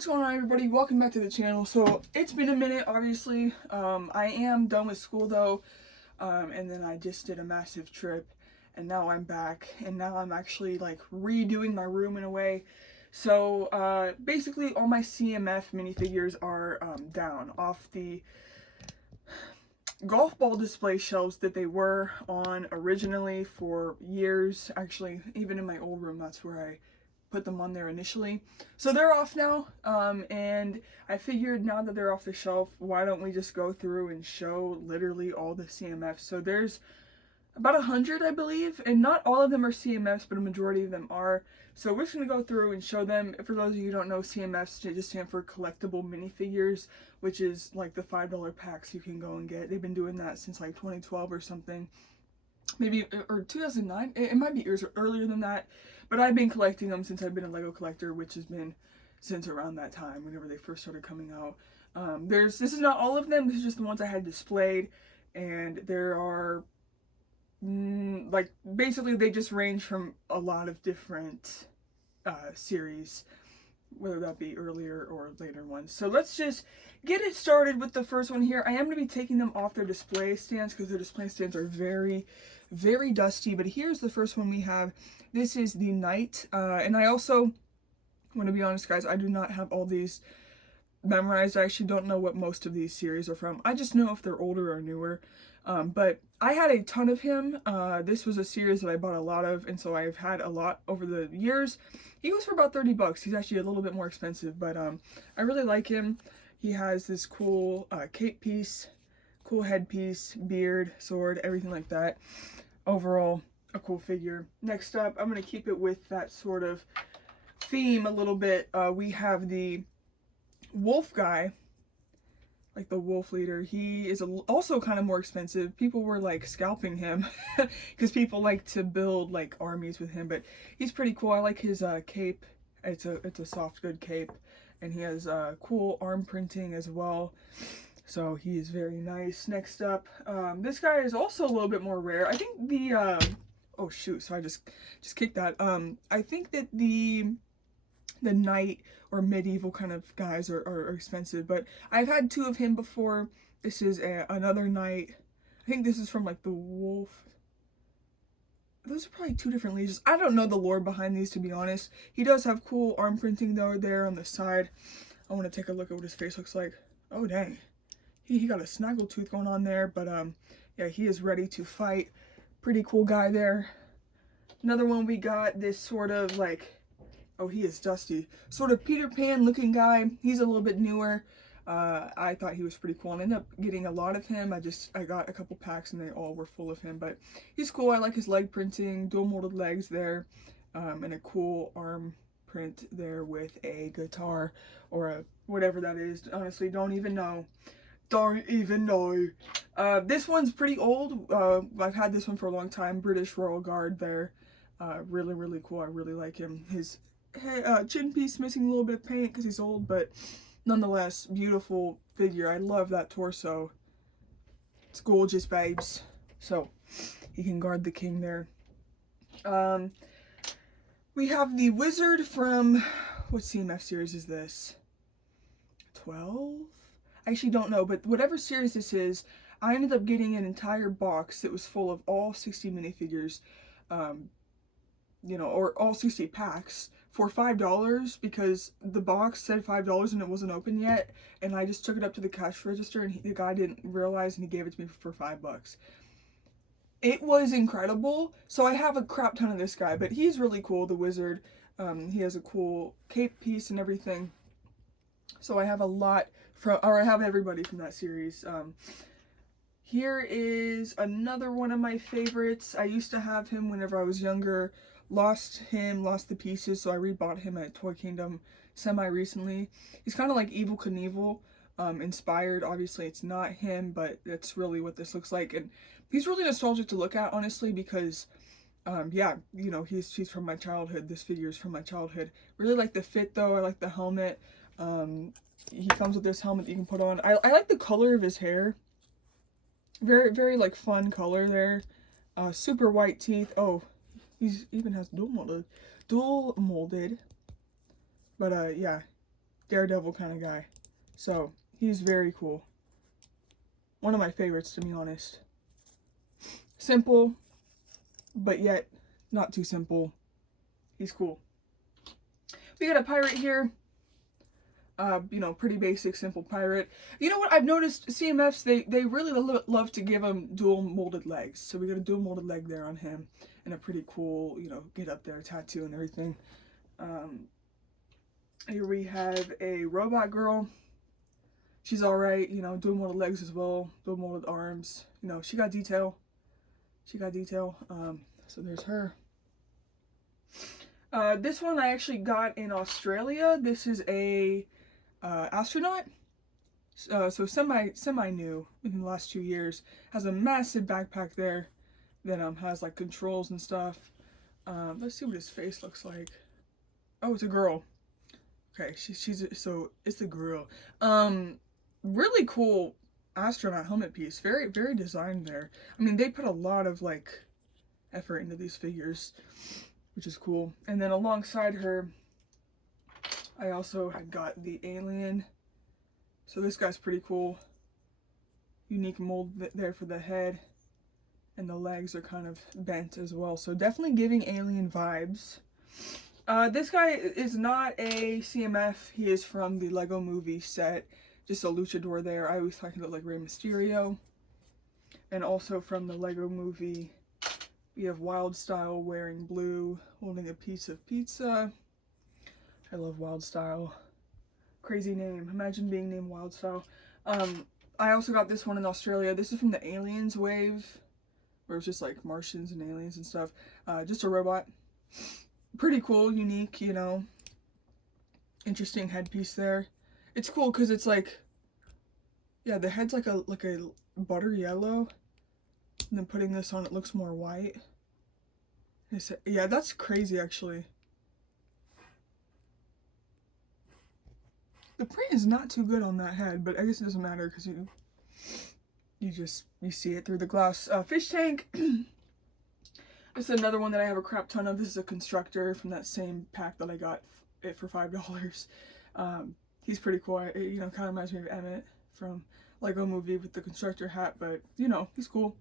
What's going on, everybody? Welcome back to the channel. So it's been a minute, obviously. I am done with school though, and then I just did a massive trip, and now I'm back, and now I'm actually like redoing my room in a way. So basically all my CMF minifigures are down off the golf ball display shelves that they were on originally for years. Actually, even in my old room, that's where I put them on there initially. So they're off now, and I figured now that they're off the shelf, why don't we just go through and show literally all the CMFs. So there's about 100, I believe, and not all of them are CMFs, but a majority of them are. So we're just going to go through and show them. For those of you who don't know, CMFs just stand for collectible minifigures, which is like the $5 packs you can go and get. They've been doing that since like 2012 or something. Maybe, or 2009, it might be years earlier than that, but I've been collecting them since I've been a Lego collector, which has been since around that time, whenever they first started coming out. This is not all of them, this is just the ones I had displayed, and there are, like, basically they just range from a lot of different series, whether that be earlier or later ones. So let's just get it started with the first one here. I am going to be taking them off their display stands because their display stands are very, very dusty. But here's the first one we have. This is the Knight. And I also want to be honest, guys, I do not have all these memorized. I actually don't know what most of these series are from. I just know if they're older or newer. But I had a ton of him. This was a series that I bought a lot of, and so I've had a lot over the years. He goes for about 30 bucks. He's actually a little bit more expensive, but I really like him. He has this cool cape piece, cool headpiece, beard, sword, everything like that. Overall, a cool figure. Next up, I'm going to keep it with that sort of theme a little bit. We have the wolf guy, like the wolf leader. He is also kind of more expensive. People were like scalping him because people like to build like armies with him, but he's pretty cool. I like his cape. It's a soft good cape, and he has cool arm printing as well, so he is very nice. Next up, this guy is also a little bit more rare. I think the oh shoot, so I just kicked that. I think that the knight or medieval kind of guys are expensive, but I've had two of him before. This is another knight. I think this is from like the wolf. Those are probably two different legions. I don't know the lore behind these, to be honest. He does have cool arm printing though there on the side. I want to take a look at what his face looks like. Oh dang, he got a snaggle tooth going on there, but yeah, he is ready to fight. Pretty cool guy there. Another one, we got this sort of like, oh, he is dusty, sort of Peter Pan looking guy. He's a little bit newer. I thought he was pretty cool. I ended up getting a lot of him. I got a couple packs and they all were full of him, but he's cool. I like his leg printing, dual molded legs there, and a cool arm print there with a guitar or a whatever that is. Honestly, don't even know. Don't even know. This one's pretty old. I've had this one for a long time. British Royal Guard there. Really, really cool. I really like him. His chin piece missing a little bit of paint because he's old, but nonetheless, beautiful figure. I love that torso. It's gorgeous, babes. So he can guard the king there. We have the wizard from, what CMF series is this? 12? I actually don't know, but whatever series this is, I ended up getting an entire box that was full of all 60 minifigures, you know, or all 60 packs for $5 because the box said $5 and it wasn't open yet, and I just took it up to the cash register and the guy didn't realize and he gave it to me for $5. It was incredible. So I have a crap ton of this guy, but he's really cool, the wizard. He has a cool cape piece and everything. So I have a lot from, or I have everybody from that series. Here is another one of my favorites. I used to have him whenever I was younger. Lost the pieces, so I rebought him at Toy Kingdom semi-recently. He's kind of like Evel Knievel, inspired. Obviously, it's not him, but that's really what this looks like. And he's really nostalgic to look at, honestly, because, yeah, you know, he's from my childhood. This figure is from my childhood. Really like the fit, though. I like the helmet. He comes with this helmet that you can put on. I like the color of his hair. Very, very, like, fun color there. Super white teeth. Oh, he even has dual molded. But, yeah. Daredevil kind of guy. So he's very cool. One of my favorites, to be honest. Simple, but yet not too simple. He's cool. We got a pirate here. You know, pretty basic, simple pirate. You know what? I've noticed CMFs, they really love to give him dual molded legs. So we got a dual molded leg there on him. And a pretty cool, you know, get up there, tattoo and everything. Here we have a robot girl. She's alright, you know, dual molded legs as well. Dual molded arms. You know, she got detail. She got detail. So there's her. This one I actually got in Australia. This is a astronaut. So semi new within the last 2 years. Has a massive backpack there that has like controls and stuff. Let's see what his face looks like. Oh, it's a girl. Okay, so it's a girl. Really cool astronaut helmet piece. Very designed there. I mean, they put a lot of like effort into these figures, which is cool. And then alongside her, I also had got the alien. So this guy's pretty cool. Unique mold there for the head. And the legs are kind of bent as well. So definitely giving alien vibes. This guy is not a CMF. He is from the Lego movie set. Just a luchador there. I always thought he looked like Rey Mysterio. And also from the Lego movie, we have Wild Style wearing blue, holding a piece of pizza. I love Wild Style. Crazy name. Imagine being named Wild Style. I also got this one in Australia. This is from the Aliens wave, where it's just like Martians and aliens and stuff. Just a robot. Pretty cool, unique, you know. Interesting headpiece there. It's cool because it's like, yeah, the head's like a butter yellow. And then putting this on, it looks more white. Yeah, that's crazy actually. The print is not too good on that head, but I guess it doesn't matter because you see it through the glass. Fish tank. This is another one that I have a crap ton of. This is a constructor from that same pack that I got it for $5. He's pretty cool. You know, kind of reminds me of Emmett from Lego movie with the constructor hat, but you know, he's cool.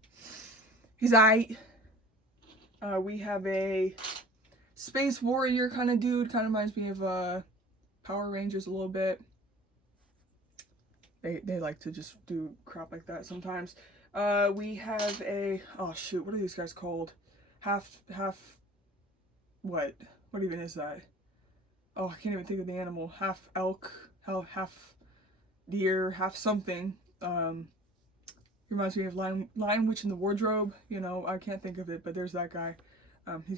He's aight. We have a space warrior kind of dude. Kind of reminds me of Power Rangers a little bit. They like to just do crap like that sometimes. We have a, oh shoot, what are these guys called? Half, what even is that? Oh, I can't even think of the animal. Half elk, half deer, half something. Reminds me of Lion Witch in the Wardrobe. You know, I can't think of it, but there's that guy.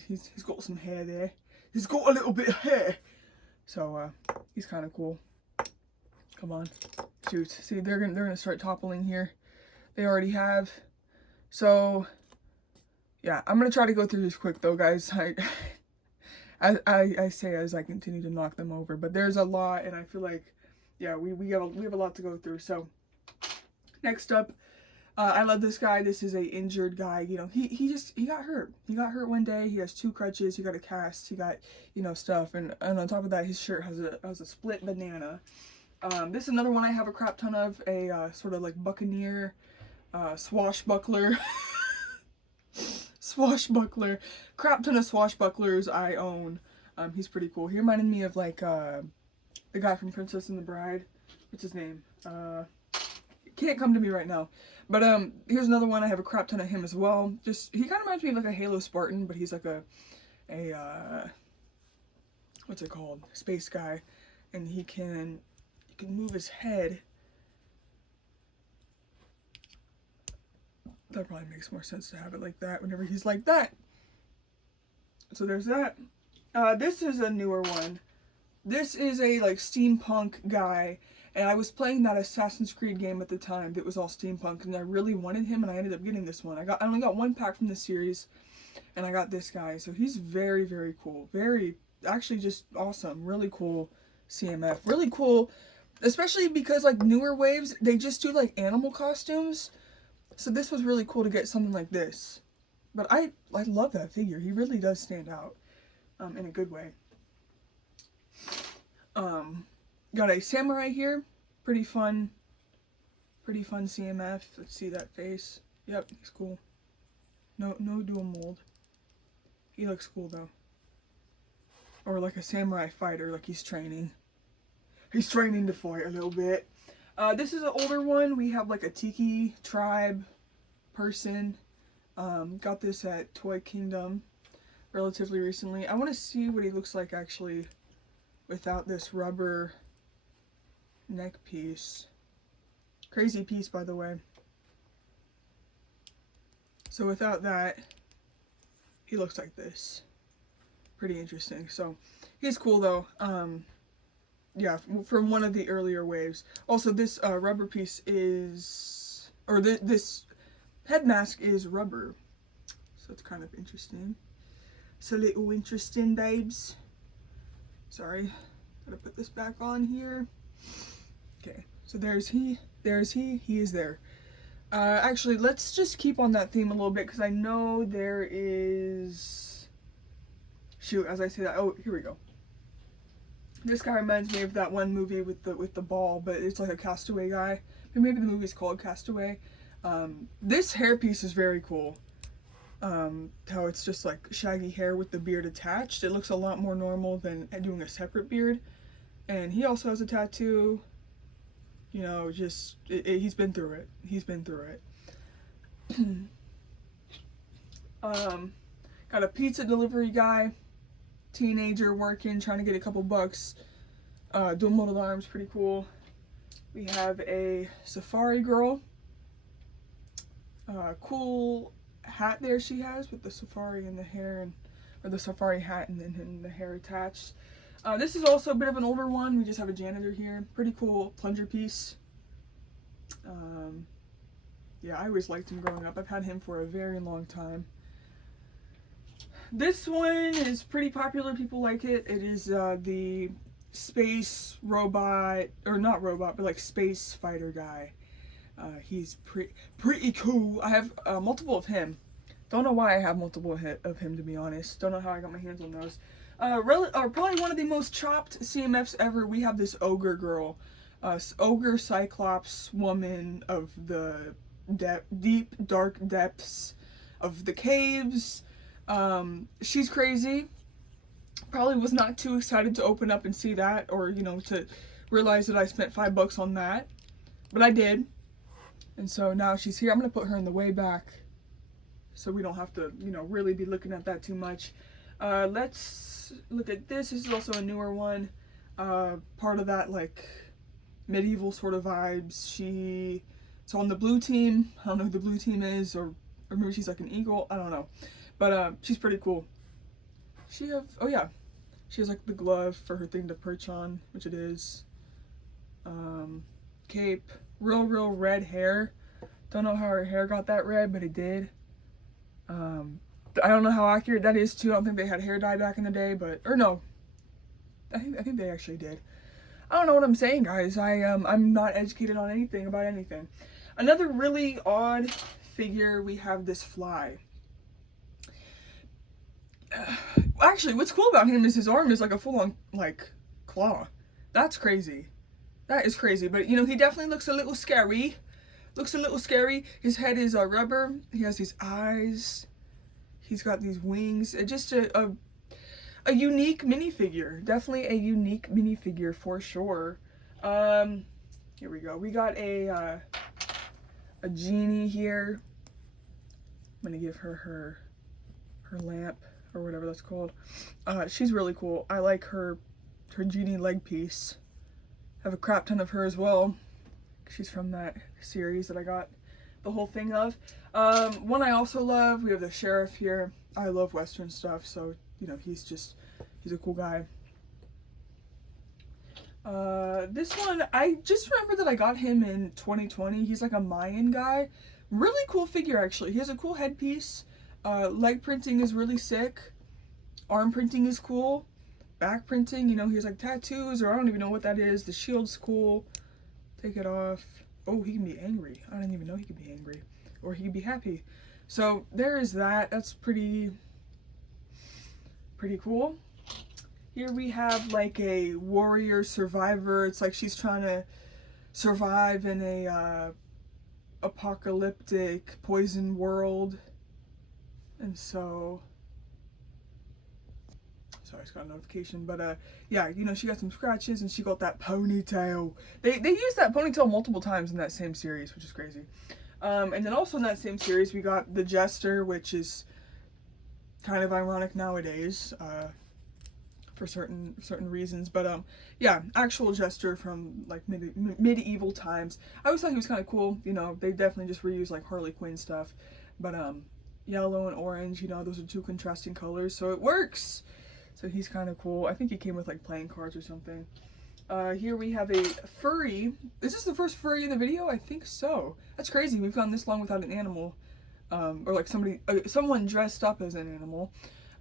He's got some hair there. He's got a little bit of hair. So, he's kind of cool. Come on. Shoot. See, they're gonna start toppling here. They already have. So, yeah, I'm gonna try to go through this quick though, guys. I say as I continue to knock them over, but there's a lot, and I feel like, yeah, we have a lot to go through. So, next up, I love this guy. This is a injured guy. You know, he got hurt. He got hurt one day. He has 2 crutches. He got a cast. He got, you know, stuff, and on top of that, his shirt has a split banana. This is another one I have a crap ton of. A sort of like buccaneer, swashbuckler. Swashbuckler. Crap ton of swashbucklers I own. He's pretty cool. He reminded me of like the guy from Princess and the Bride. What's his name? Can't come to me right now. But here's another one. I have a crap ton of him as well. Just, he kind of reminds me of like a Halo Spartan, but he's like a what's it called? Space guy. And he can move his head. That probably makes more sense to have it like that whenever he's like that. So there's that. This is a newer one. This is a like steampunk guy, and I was playing that Assassin's Creed game at the time that was all steampunk, and I really wanted him, and I ended up getting this one. I only got 1 pack from the series, and I got this guy. So he's very, very cool. Very, actually just awesome. Really cool CMF. Really cool, especially because like newer waves, they just do like animal costumes. So this was really cool to get something like this. But I love that figure. He really does stand out in a good way. Got a samurai here. Pretty fun CMF. Let's see that face. Yep, he's cool. No dual mold. He looks cool though. Or like a samurai fighter, like he's training. He's training to fight a little bit. This is an older one. We have like a tiki tribe person. Got this at Toy Kingdom relatively recently. I want to see what he looks like actually without this rubber neck piece. Crazy piece, by the way. So without that, he looks like this. Pretty interesting. So he's cool though. Yeah, from one of the earlier waves. Also, this rubber piece is, or this head mask is rubber. So it's kind of interesting. It's a little interesting, babes. Sorry, gotta put this back on here. Okay, so there's he is there. Actually, let's just keep on that theme a little bit, because I know there is, shoot, as I say that, oh, here we go. This guy reminds me of that one movie with the ball, but it's like a castaway guy. Maybe the movie's called Castaway. This hairpiece is very cool. How it's just like shaggy hair with the beard attached. It looks a lot more normal than doing a separate beard. And he also has a tattoo. You know, just, he's been through it. He's been through it. Got a pizza delivery guy. Teenager working, trying to get a couple bucks. Dual molded arms, pretty cool. We have a safari girl. Cool hat there she has with the safari and the hair, and or the safari hat and then the hair attached. This is also a bit of an older one. We just have a janitor here. Pretty cool plunger piece. Yeah, I always liked him growing up. I've had him for a very long time. This one is pretty popular. People like it. It is the space robot, or not robot, but like space fighter guy. He's pretty cool. I have multiple of him. Don't know why I have multiple of him, to be honest. Don't know how I got my hands on those. Probably one of the most chopped CMFs ever. We have this ogre girl, ogre cyclops woman of the deep dark depths of the caves. She's crazy. Probably was not too excited to open up and see that, or, you know, to realize that I spent $5 on that, but I did. And so now she's here. I'm gonna put her in the way back so we don't have to, you know, really be looking at that too much. Let's look at this. This is also a newer one. Part of that, like, medieval sort of vibes. She's on the blue team. I don't know who the blue team is, or maybe she's like an eagle. I don't know. But she's pretty cool. She has like the glove for her thing to perch on, which it is. Cape, real red hair. Don't know how her hair got that red, but it did. I don't know how accurate that is too. I don't think they had hair dye back in the day, but, or no, I think they actually did. I don't know what I'm saying, guys. I'm not educated on anything about anything. Another really odd figure, we have this fly. Actually, what's cool about him is his arm is like a full-on, like, claw. That's crazy. That is crazy. But, you know, he definitely looks a little scary. Looks a little scary. His head is rubber. He has these eyes. He's got these wings. Just a unique minifigure. Definitely a unique minifigure for sure. Here we go. We got a genie here. I'm gonna give her lamp, or whatever that's called. She's really cool. I like her genie leg piece. I have a crap ton of her as well. She's from that series that I got the whole thing of. One I also love, we have the sheriff here. I love Western stuff, so, you know, he's a cool guy. This one, I just remember that I got him in 2020. He's like a Mayan guy. Really cool figure, actually. He has a cool headpiece. Leg printing is really sick. Arm printing is cool. Back printing, you know, he has like tattoos, or I don't even know what that is. The shield's cool. Take it off. Oh, he can be angry. I didn't even know he could be angry. Or he could be happy. So there is that. That's pretty cool. Here we have like a warrior survivor. It's like she's trying to survive in a apocalyptic poison world. And so, sorry, I just got a notification, but yeah, you know, she got some scratches and she got that ponytail. They used that ponytail multiple times in that same series, which is crazy. And then also in that same series, we got the Jester, which is kind of ironic nowadays, for certain reasons. But yeah, actual Jester from like medieval times. I always thought he was kind of cool. You know, they definitely just reuse like Harley Quinn stuff, but yellow and orange, you know, those are two contrasting colors, so it works. So he's kind of cool. I think he came with like playing cards or something. Here we have a furry. Is this the first furry in the video? I think so. That's crazy. We've gone this long without an animal, or like someone dressed up as an animal.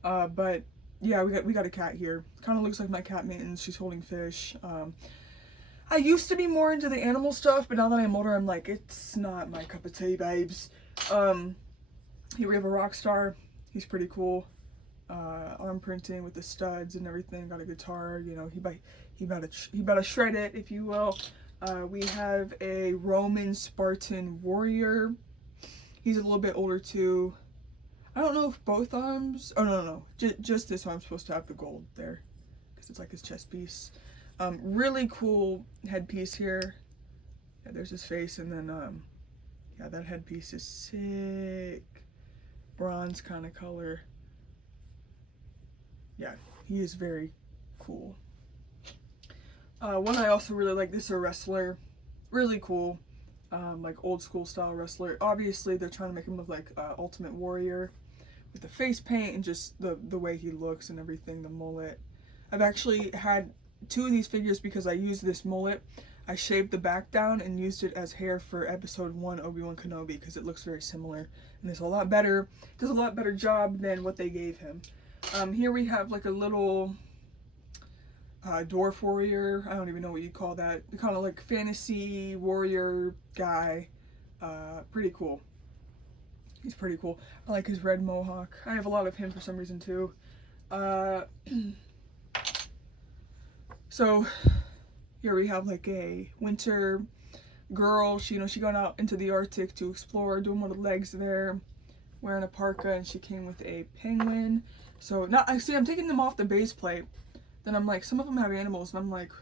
But yeah, we got a cat here. Kind of looks like my cat Mittens. She's holding fish. I used to be more into the animal stuff, but now that I'm older, I'm like, it's not my cup of tea, babes. Here we have a rock star. He's pretty cool. Arm printing with the studs and everything. Got a guitar. You know, he about to shred it, if you will. We have a Roman Spartan warrior. He's a little bit older too. I don't know if both arms. Oh no. Just this arm's supposed to have the gold there, because it's like his chest piece. Really cool headpiece here. Yeah, there's his face, and then yeah, that headpiece is sick. Bronze kind of color. Yeah, he is very cool. One I also really like, this is a wrestler. Really cool. Like old school style wrestler. Obviously they're trying to make him look like Ultimate Warrior with the face paint and just the way he looks and everything, the mullet. I've actually had two of these figures because I used this mullet. I shaved the back down and used it as hair for episode 1 Obi-Wan Kenobi because it looks very similar and it's a lot better. Does a lot better job than what they gave him. Here we have like a little dwarf warrior. I don't even know what you'd call that. Kind of like fantasy warrior guy. Pretty cool. He's pretty cool. I like his red mohawk. I have a lot of him for some reason too. So here we have like a winter girl. She, you know, she got out into the Arctic to explore, doing one of the legs there, wearing a parka, and she came with a penguin. So now I see I'm taking them off the base plate. Then I'm like, some of them have animals, and I'm like,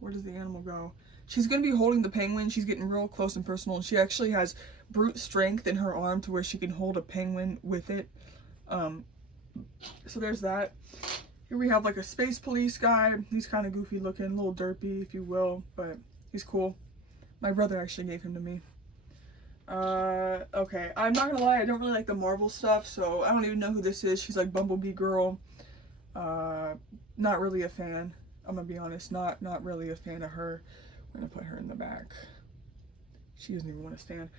where does the animal go? She's gonna be holding the penguin. She's getting real close and personal, and she actually has brute strength in her arm to where she can hold a penguin with it. So there's that. Here we have like a space police guy. He's kind of goofy looking, a little derpy, if you will, but he's cool. My brother actually gave him to me. Okay, I'm not gonna lie, I don't really like the Marvel stuff, so I don't even know who this is. She's like Bumblebee girl. Not really a fan. I'm gonna be honest, not really a fan of her. We're gonna put her in the back. She doesn't even want to stand.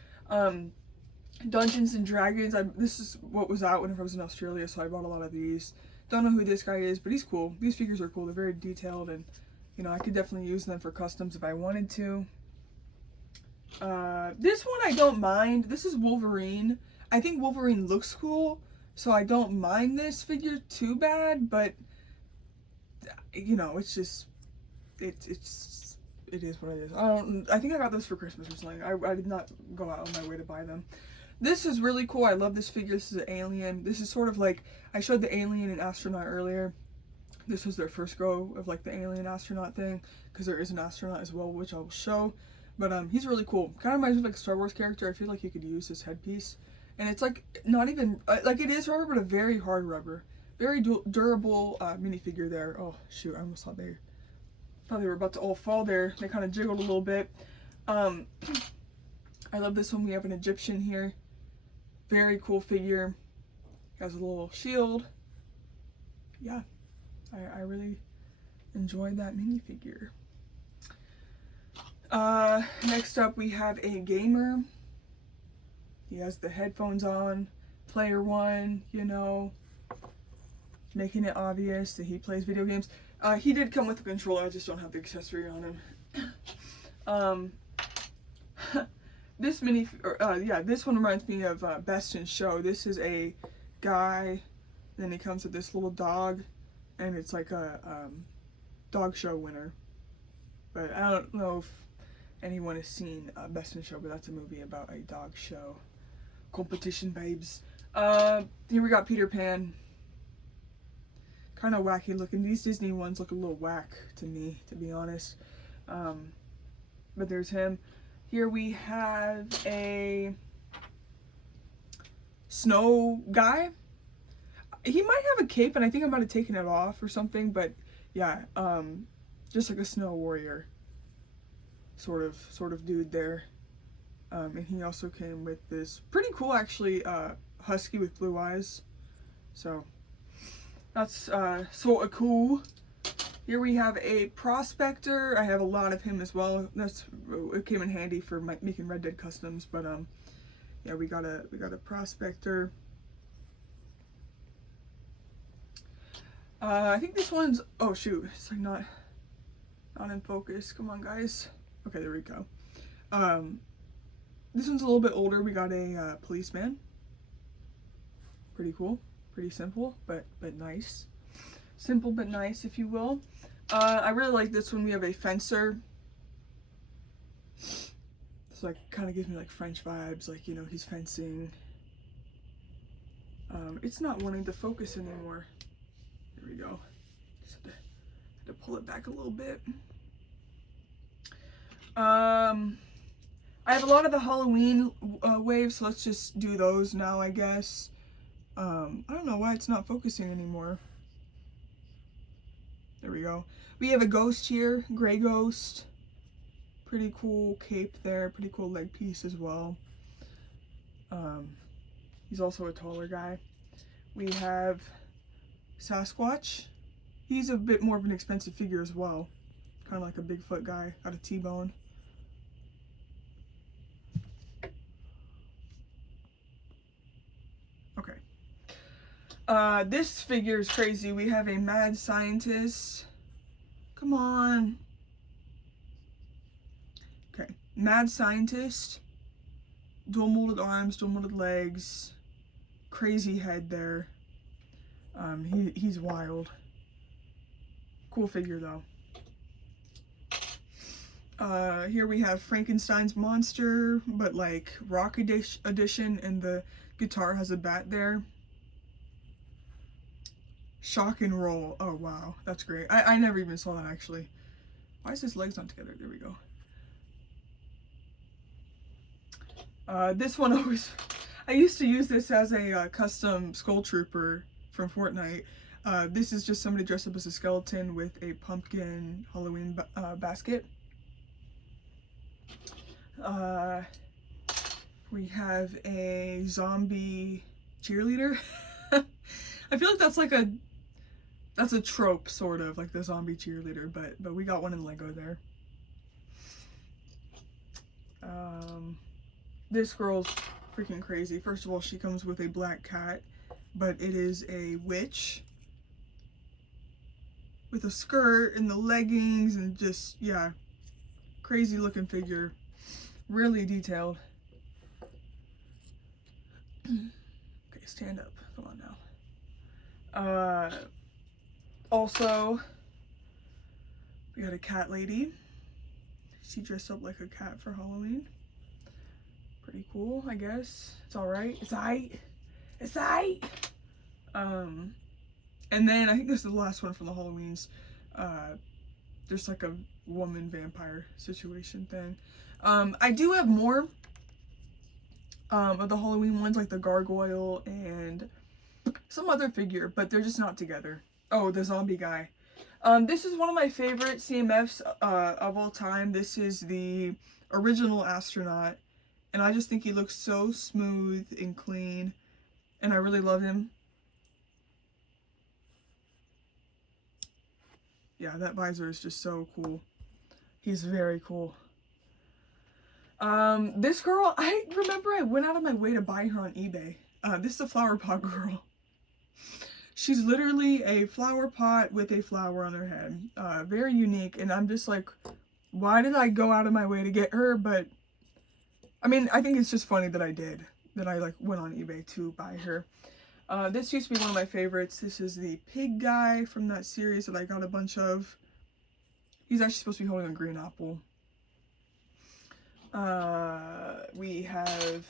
Dungeons and Dragons. This is what was out whenever I was in Australia, so I bought a lot of these. Don't know who this guy is, but he's cool. These figures are cool. They're very detailed, and you know, I could definitely use them for customs if I wanted to. This one I don't mind. This is Wolverine. I think Wolverine looks cool, so I don't mind this figure too bad, but you know, it's just it is what it is. I think I got this for Christmas or something. I did not go out on my way to buy them. This is really cool. I love this figure. This is an alien. This is sort of like, I showed the alien and astronaut earlier. This was their first go of like the alien astronaut thing, because there is an astronaut as well, which I will show. But he's really cool. Kind of reminds me of like a Star Wars character. I feel like you could use this headpiece. And it's like not even, like it is rubber, but a very hard rubber. Very durable minifigure there. Oh shoot, I almost thought they were about to all fall there. They kind of jiggled a little bit. I love this one. We have an Egyptian here. Very cool figure. Has a little shield. Yeah, I really enjoyed that minifigure. Next up we have a gamer. He has the headphones on. Player one, you know, making it obvious that he plays video games. He did come with a controller, I just don't have the accessory on him. This this one reminds me of Best in Show. This is a guy, then he comes with this little dog. and it's like a dog show winner. But I don't know if anyone has seen Best in Show, but that's a movie about a dog show competition, babes. Here we got Peter Pan. Kind of wacky looking. These Disney ones look a little whack to me, to be honest. But there's him. Here we have a snow guy. He might have a cape, and I think I might have taken it off or something, but yeah, just like a snow warrior sort of dude there. And he also came with this pretty cool, actually, husky with blue eyes. So that's sort of cool. Here we have a prospector. I have a lot of him as well. It came in handy for making Red Dead customs, but yeah, we got a prospector. I think this one's, oh shoot, it's like not in focus. Come on, guys. Okay, there we go. This one's a little bit older. We got a policeman. Pretty cool. Pretty simple, but nice. Simple but nice, if you will. I really like this one. We have a fencer. So like kind of gives me like French vibes, like, you know, he's fencing. It's not wanting to focus anymore. There we go. Just had to pull it back a little bit. I have a lot of the Halloween waves, so let's just do those now, I guess. I don't know why it's not focusing anymore. There we go. We have a ghost here, gray ghost. Pretty cool cape there, pretty cool leg piece as well. He's also a taller guy. We have Sasquatch. He's a bit more of an expensive figure as well. Kind of like a Bigfoot guy, got a T-bone. Okay. This figure is crazy. We have a mad scientist. Come on. Okay. Mad scientist. Dual molded arms, dual molded legs. Crazy head there. He's wild. Cool figure though. Here we have Frankenstein's monster, but like rock edition, and the guitar has a bat there. Shock and roll. Oh wow, that's great. I never even saw that actually. Why is his legs not together? There we go. This one always, I used to use this as a custom Skull Trooper from Fortnite. This is just somebody dressed up as a skeleton with a pumpkin Halloween basket. We have a zombie cheerleader. I feel like that's like that's a trope, sort of, like the zombie cheerleader, but we got one in Lego there. This girl's freaking crazy. First of all, she comes with a black cat, but it is a witch with a skirt and the leggings and just, yeah, crazy looking figure. Really detailed. Okay, stand up. Come on now. Also, we got a cat lady. She dressed up like a cat for Halloween. Pretty cool, I guess. It's alright. It's aight. It's aight. And then I think this is the last one from the Halloweens. There's like a woman vampire situation thing. I do have more of the Halloween ones, like the gargoyle and some other figure, but they're just not together. Oh, the zombie guy. This is one of my favorite CMFs of all time. This is the original astronaut, and I just think he looks so smooth and clean, and I really love him. Yeah, that visor is just so cool. He's very cool. This girl, I remember I went out of my way to buy her on eBay. This is a flower pot girl. She's literally a flower pot with a flower on her head. Very unique, and I'm just like, why did I go out of my way to get her? But, I mean, I think it's just funny that I did. That I, like, went on eBay to buy her. This used to be one of my favorites. This is the pig guy from that series that I got a bunch of. He's actually supposed to be holding a green apple. We have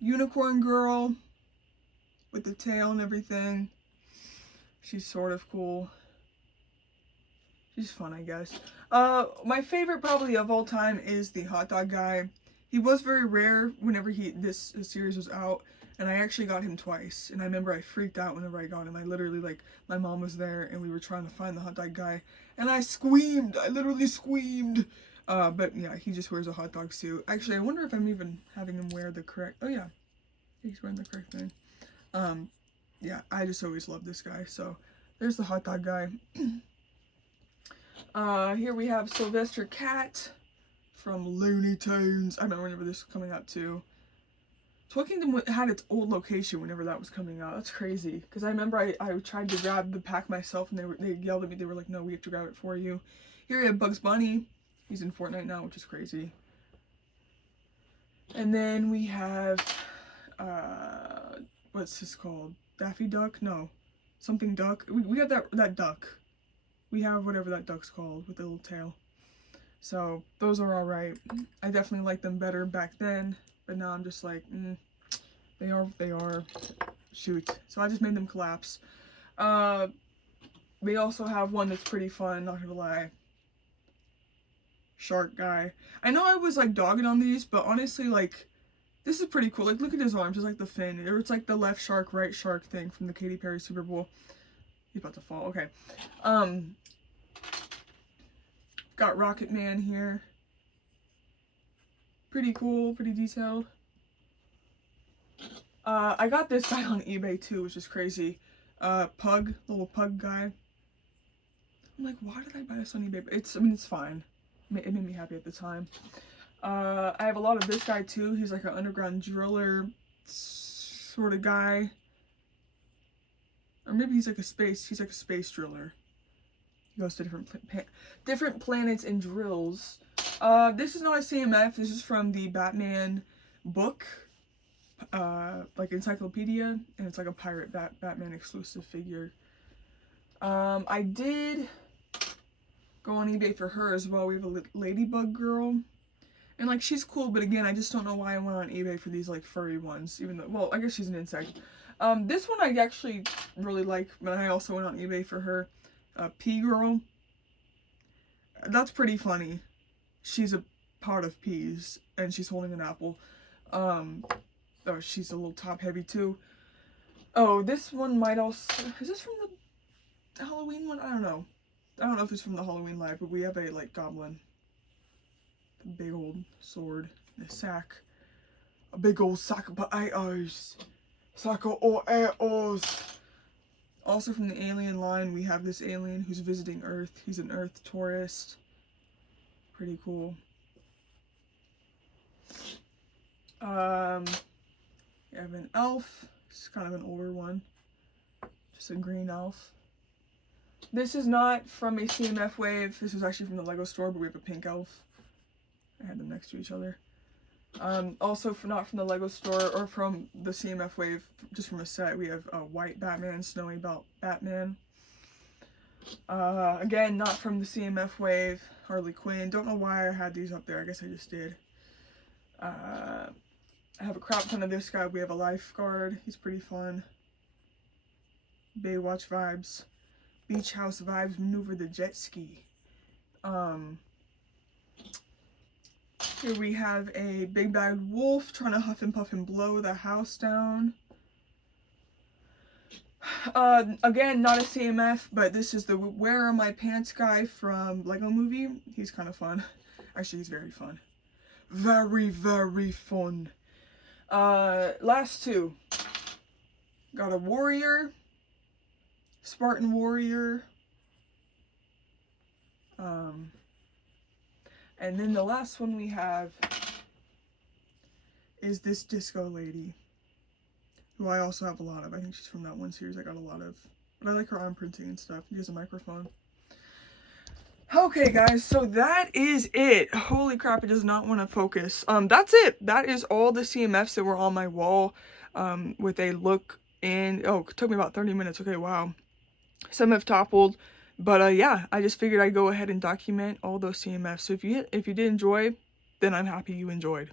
Unicorn Girl with the tail and everything. She's sort of cool. She's fun, I guess. My favorite probably of all time is the hot dog guy. He was very rare whenever this series was out, and I actually got him twice. And I remember I freaked out whenever I got him. I literally, like, my mom was there and we were trying to find the hot dog guy, and I screamed. I literally screamed. But yeah, he just wears a hot dog suit. Actually, I wonder if I'm even having him wear the correct, oh yeah, he's wearing the correct thing. Yeah, I just always loved this guy. So there's the hot dog guy. Here we have Sylvester Cat from Looney Tunes. I remember whenever this was coming out too. Toy Kingdom had its old location whenever that was coming out. That's crazy. Because I remember I tried to grab the pack myself and they yelled at me. They were like, no, we have to grab it for you. Here we have Bugs Bunny. He's in Fortnite now, which is crazy. And then we have, what's this called? Daffy Duck? No. Something Duck. We have that duck. We have whatever that duck's called with the little tail. So those are alright. I definitely liked them better back then, but now I'm just like, they are, shoot. So I just made them collapse. We also have one that's pretty fun, not gonna lie. Shark guy. I know I was like dogging on these, but honestly, like, this is pretty cool. Like, look at his arms, it's like the fin. Or it's like the left shark, right shark thing from the Katy Perry Super Bowl. He's about to fall. Okay. Got Rocket Man here. Pretty cool, pretty detailed. I got this guy on eBay too, which is crazy. Pug, little pug guy. I'm like, why did I buy this on eBay? I mean, it's fine. It made me happy at the time. I have a lot of this guy too. He's like an underground driller sort of guy. Or maybe he's like a space driller. He goes to different planets and drills. This is not a CMF. This is from the Batman book, like encyclopedia, and it's like a pirate Batman exclusive figure. I did go on eBay for her as well. We have a ladybug girl, and like she's cool, but again, I just don't know why I went on eBay for these like furry ones. Even though, well, I guess she's an insect. This one I actually really like, but I also went on eBay for her. Pea Girl. That's pretty funny. She's a pot of peas and she's holding an apple. Oh, she's a little top heavy too. Oh, this one might also, is this from the Halloween one? I don't know. I don't know if it's from the Halloween live, but we have a like goblin. A big old sword and a sack. A big old sack of potatoes. Sack of potatoes. Also from the alien line, we have this alien who's visiting Earth. He's an Earth tourist. Pretty cool. You have an elf. It's kind of an older one. Just a green elf. This is not from a CMF wave. This was actually from the Lego store, but we have a pink elf. I had them next to each other. Also not from the Lego store or from the CMF wave, just from a set, we have a white Batman, snowy Batman. Again, not from the CMF wave, Harley Quinn. Don't know why I had these up there, I guess I just did. I have a crap ton of this guy. We have a lifeguard, he's pretty fun. Baywatch vibes. Beach house vibes, maneuver the jet ski. Here we have a big bad wolf trying to huff and puff and blow the house down. Again, not a CMF, but this is the Where Are My Pants guy from Lego Movie. He's kind of fun. Actually, he's very fun. Very, very fun. Last two. Got a warrior. Spartan warrior. And then the last one we have is this disco lady, who I also have a lot of. I think she's from that one series I got a lot of. But I like her arm printing and stuff. She has a microphone. Okay, guys, so that is it. Holy crap, it does not want to focus. That's it. That is all the CMFs that were on my wall with a look and oh, it took me about 30 minutes. Okay, wow. Some have toppled, but yeah, I just figured I'd go ahead and document all those CMFs. So if you did enjoy, then I'm happy you enjoyed.